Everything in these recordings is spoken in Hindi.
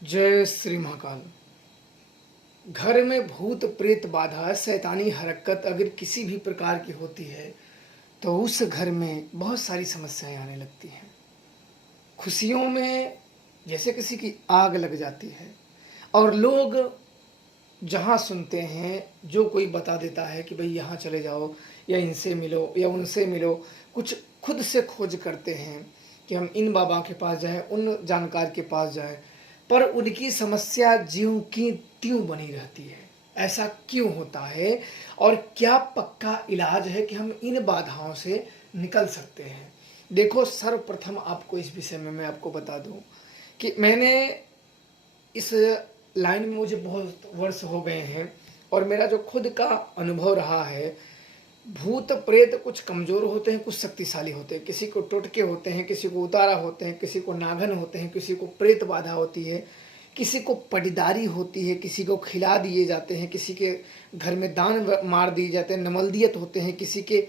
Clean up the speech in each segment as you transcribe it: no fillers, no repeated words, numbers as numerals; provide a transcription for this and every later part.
जय श्री महाकाल। घर में भूत प्रेत बाधा शैतानी हरकत अगर किसी भी प्रकार की होती है तो उस घर में बहुत सारी समस्याएं आने लगती हैं। खुशियों में जैसे किसी की आग लग जाती है और लोग जहाँ सुनते हैं जो कोई बता देता है कि भाई यहाँ चले जाओ या इनसे मिलो या उनसे मिलो, कुछ खुद से खोज करते हैं कि हम इन बाबा के पास जाएं, उन जानकार के पास जाएं, पर उनकी समस्या ज्यों की त्यों बनी रहती है। ऐसा क्यों होता है और क्या पक्का इलाज है कि हम इन बाधाओं से निकल सकते हैं? देखो, सर्वप्रथम आपको इस विषय में मैं आपको बता दूं कि मैंने इस लाइन में मुझे बहुत वर्ष हो गए हैं और मेरा जो खुद का अनुभव रहा है, भूत प्रेत कुछ कमज़ोर होते हैं, कुछ शक्तिशाली होते हैं। किसी को टोटके होते हैं, किसी को उतारा होते हैं, किसी को नागन होते हैं, किसी को प्रेत बाधा होती है, किसी को पटीदारी होती है, किसी को खिला दिए जाते हैं, किसी के घर में दान मार दिए जाते हैं, नमलदियत होते हैं, किसी के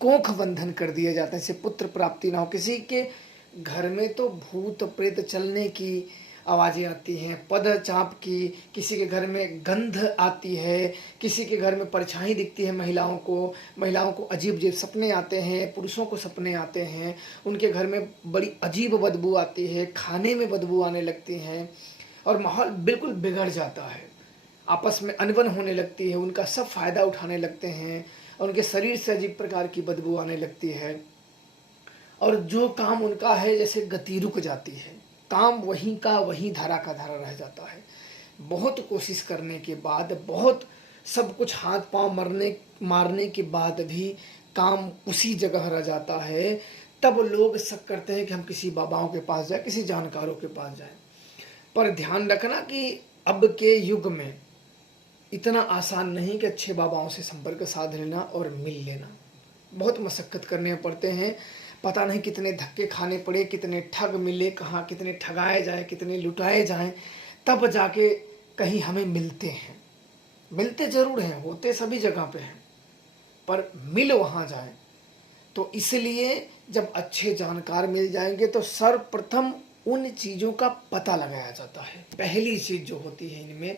कोख बंधन कर दिए जाते हैं, इससे पुत्र प्राप्ति ना हो। किसी के घर में तो भूत प्रेत चलने की आवाज़ें आती हैं, पद चाप की, किसी के घर में गंध आती है, किसी के घर में परछाई दिखती है महिलाओं को अजीब अजीब सपने आते हैं, पुरुषों को सपने आते हैं, उनके घर में बड़ी अजीब बदबू आती है, खाने में बदबू आने लगती हैं और माहौल बिल्कुल बिगड़ जाता है। आपस में अनबन होने लगती है, उनका सब फायदा उठाने लगते हैं और उनके शरीर से अजीब प्रकार की बदबू आने लगती है और जो काम उनका है जैसे गति रुक जाती है, काम वहीं का वहीं धारा का धारा रह जाता है। बहुत कोशिश करने के बाद, बहुत सब कुछ हाथ पांव मारने के बाद भी काम उसी जगह रह जाता है। तब लोग शक करते हैं कि हम किसी बाबाओं के पास जाएं, किसी जानकारों के पास जाएं। पर ध्यान रखना कि अब के युग में इतना आसान नहीं कि अच्छे बाबाओं से संपर्क साध लेना और मिल लेना। बहुत मशक्क़त करने पड़ते हैं, पता नहीं कितने धक्के खाने पड़े, कितने ठग मिले, कहाँ कितने ठगाए जाएं, कितने लुटाए जाएं, तब जाके कहीं हमें मिलते हैं। मिलते ज़रूर हैं, होते सभी जगह पे हैं, पर मिल वहाँ जाए। तो इसलिए जब अच्छे जानकार मिल जाएंगे तो सर्वप्रथम उन चीज़ों का पता लगाया जाता है। पहली चीज़ जो होती है इनमें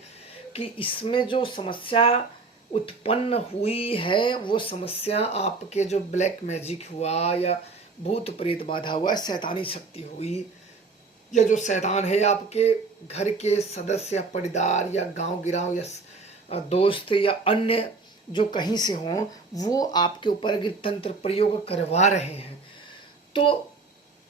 कि इसमें जो समस्या उत्पन्न हुई है वो समस्या आपके जो ब्लैक मैजिक हुआ या भूत प्रेत बाधा हुआ, शैतानी शक्ति हुई, या जो शैतान है आपके घर के सदस्य या परिवार या गांव गिराव या दोस्त या अन्य जो कहीं से हों, वो आपके ऊपर अगर तंत्र प्रयोग करवा रहे हैं तो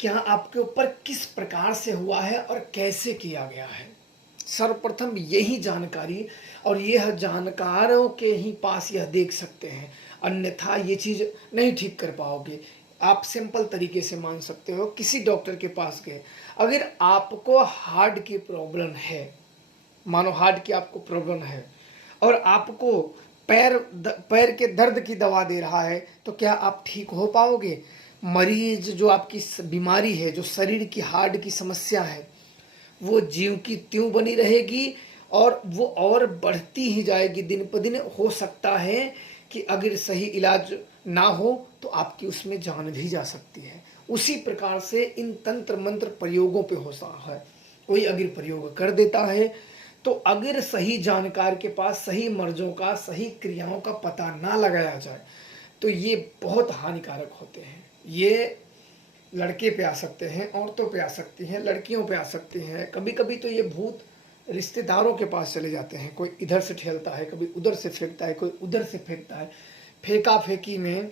क्या आपके ऊपर किस प्रकार से हुआ है और कैसे किया गया है। सर्वप्रथम यही जानकारी और यह जानकारों के ही पास यह देख सकते हैं, अन्यथा ये चीज़ नहीं ठीक कर पाओगे। आप सिंपल तरीके से मान सकते हो, किसी डॉक्टर के पास गए, अगर आपको हार्ट की प्रॉब्लम है, मानो हार्ट की आपको प्रॉब्लम है और आपको पैर के दर्द की दवा दे रहा है, तो क्या आप ठीक हो पाओगे? मरीज जो आपकी बीमारी है, जो शरीर की हार्ट की समस्या है, वो ज्यों की त्यों बनी रहेगी और वो और बढ़ती ही जाएगी दिन पर दिन। हो सकता है कि अगर सही इलाज ना हो तो आपकी उसमें जान भी जा सकती है। उसी प्रकार से इन तंत्र मंत्र प्रयोगों पे होता है। कोई अगर प्रयोग कर देता है तो अगर सही जानकार के पास सही मर्जों का, सही क्रियाओं का पता ना लगाया जाए तो ये बहुत हानिकारक होते हैं। ये लड़के पे आ सकते हैं, औरतों पे आ सकती हैं, लड़कियों पे आ सकती हैं। कभी कभी तो ये भूत रिश्तेदारों के पास चले जाते हैं। कोई इधर से ठेलता है, कभी उधर से फेंकता है, कोई उधर से फेंकता है। फेंका फेंकी में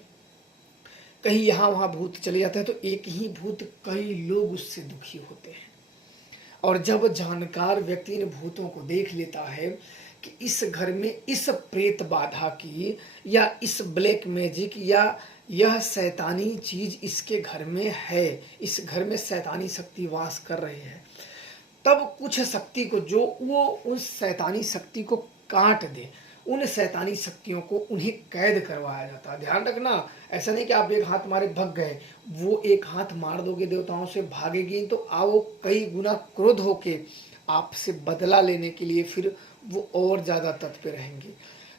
कहीं यहाँ वहाँ भूत चले जाते हैं तो एक ही भूत, कई लोग उससे दुखी होते हैं। और जब जानकार व्यक्ति इन भूतों को देख लेता है कि इस घर में इस प्रेत बाधा की या इस ब्लैक मैजिक या यह शैतानी चीज इसके घर में है, इस घर में शैतानी शक्ति वास कर रही है, तब कुछ शक्ति को जो वो उस शैतानी शक्ति को काट दे, उन शैतानी शक्तियों को उन्हें कैद करवाया जाता है। ध्यान रखना, ऐसा नहीं कि आप एक हाथ मारे भग गए, वो एक हाथ मार दोगे देवताओं से भागेगी तो आओ कई गुना क्रोध होके आपसे बदला लेने के लिए फिर वो और ज़्यादा तत्पर रहेंगी।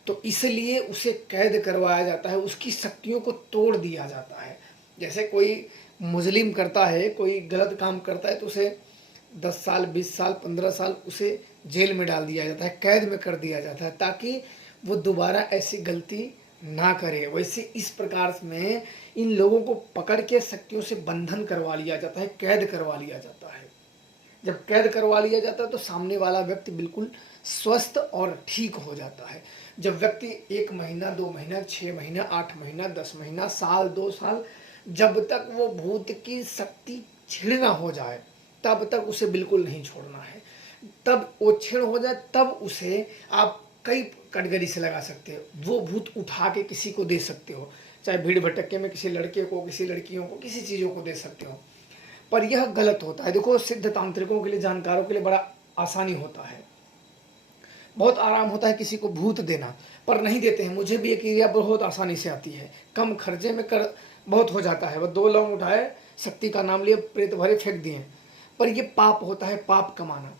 तो इसलिए उसे कैद करवाया जाता है, उसकी शक्तियों को तोड़ दिया जाता है। जैसे कोई मुजलिम करता है, कोई गलत काम करता है तो उसे 10 साल, 20 साल, 15 साल उसे जेल में डाल दिया जाता है, कैद में कर दिया जाता है, ताकि वो दोबारा ऐसी गलती ना करे। वैसे इस प्रकार में इन लोगों को पकड़ के शक्तियों से बंधन करवा लिया जाता है, कैद करवा लिया जाता है। जब कैद करवा लिया जाता है तो सामने वाला व्यक्ति बिल्कुल स्वस्थ और ठीक हो जाता है। जब व्यक्ति 1 महीना, 2 महीना, 6 महीना, 8 महीना, 10 महीना, साल, 2 साल, जब तक वो भूत की शक्ति क्षीण ना हो जाए तब तक उसे बिल्कुल नहीं छोड़ना है। तब वो क्षीण हो जाए तब उसे आप कई कटघरी से लगा सकते हो। वो भूत उठा के किसी को दे सकते हो, चाहे भीड़ भटक्के में किसी लड़के को, किसी लड़कियों को, किसी चीज़ों को दे सकते हो। पर यह गलत होता है। देखो, सिद्ध तांत्रिकों के लिए, जानकारों के लिए बड़ा आसानी होता है, बहुत आराम होता है किसी को भूत देना, पर नहीं देते हैं। मुझे भी ये क्रिया बहुत आसानी से आती है, कम खर्चे में कर बहुत हो जाता है। वह 2 लौंग उठाए, शक्ति का नाम लिए, प्रेत भरे फेंक दिए। पर ये पाप होता है, पाप कमाना।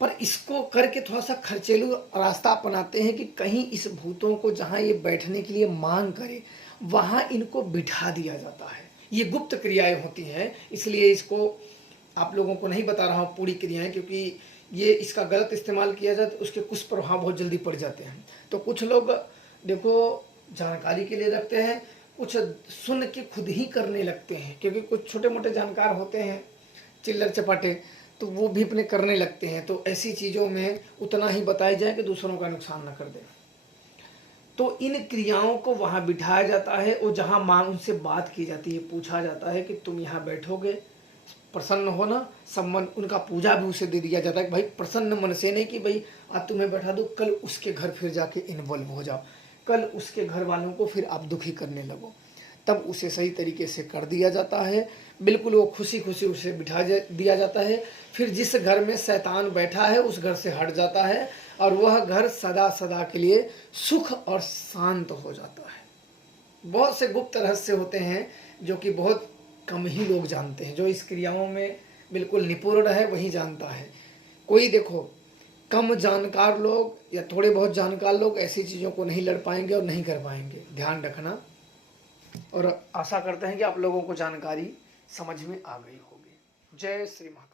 पर इसको करके थोड़ा सा खर्चेलू रास्ता अपनाते हैं कि कहीं इस भूतों को जहाँ ये बैठने के लिए मांग करे वहाँ इनको बिठा दिया जाता है। ये गुप्त क्रियाएं होती हैं, इसलिए इसको आप लोगों को नहीं बता रहा हूँ पूरी क्रियाएं, क्योंकि ये इसका गलत इस्तेमाल किया जाए तो उसके कुछ प्रभाव बहुत जल्दी पड़ जाते हैं। तो कुछ लोग देखो जानकारी के लिए रखते हैं, कुछ सुन के खुद ही करने लगते हैं, क्योंकि कुछ छोटे मोटे जानकार होते हैं, चिल्लर चपाटे, तो वो भी अपने करने लगते हैं। तो ऐसी चीज़ों में उतना ही बताया जाए कि दूसरों का नुकसान न कर दे। तो इन क्रियाओं को वहाँ बिठाया जाता है और जहाँ मांग उनसे बात की जाती है, पूछा जाता है कि तुम यहाँ बैठोगे, प्रसन्न हो ना, सम्मान, उनका पूजा भी उसे दे दिया जाता है कि भाई प्रसन्न मन से, नहीं कि भाई आज तुम्हें बैठा दो, कल उसके घर फिर जाके इन्वॉल्व हो जाओ, कल उसके घर वालों को फिर आप दुखी करने लगो। तब उसे सही तरीके से कर दिया जाता है, बिल्कुल वो खुशी खुशी उसे बिठा दिया जाता है। फिर जिस घर में शैतान बैठा है उस घर से हट जाता है और वह घर सदा सदा के लिए सुख और शांत हो जाता है। बहुत से गुप्त रहस्य होते हैं जो कि बहुत कम ही लोग जानते हैं। जो इस क्रियाओं में बिल्कुल निपुण है वही जानता है। कोई देखो कम जानकार लोग या थोड़े बहुत जानकार लोग ऐसी चीज़ों को नहीं लड़ पाएंगे और नहीं कर पाएंगे, ध्यान रखना। और आशा करते हैं कि आप लोगों को जानकारी समझ में आ गई होगी। जय श्री महाकाल।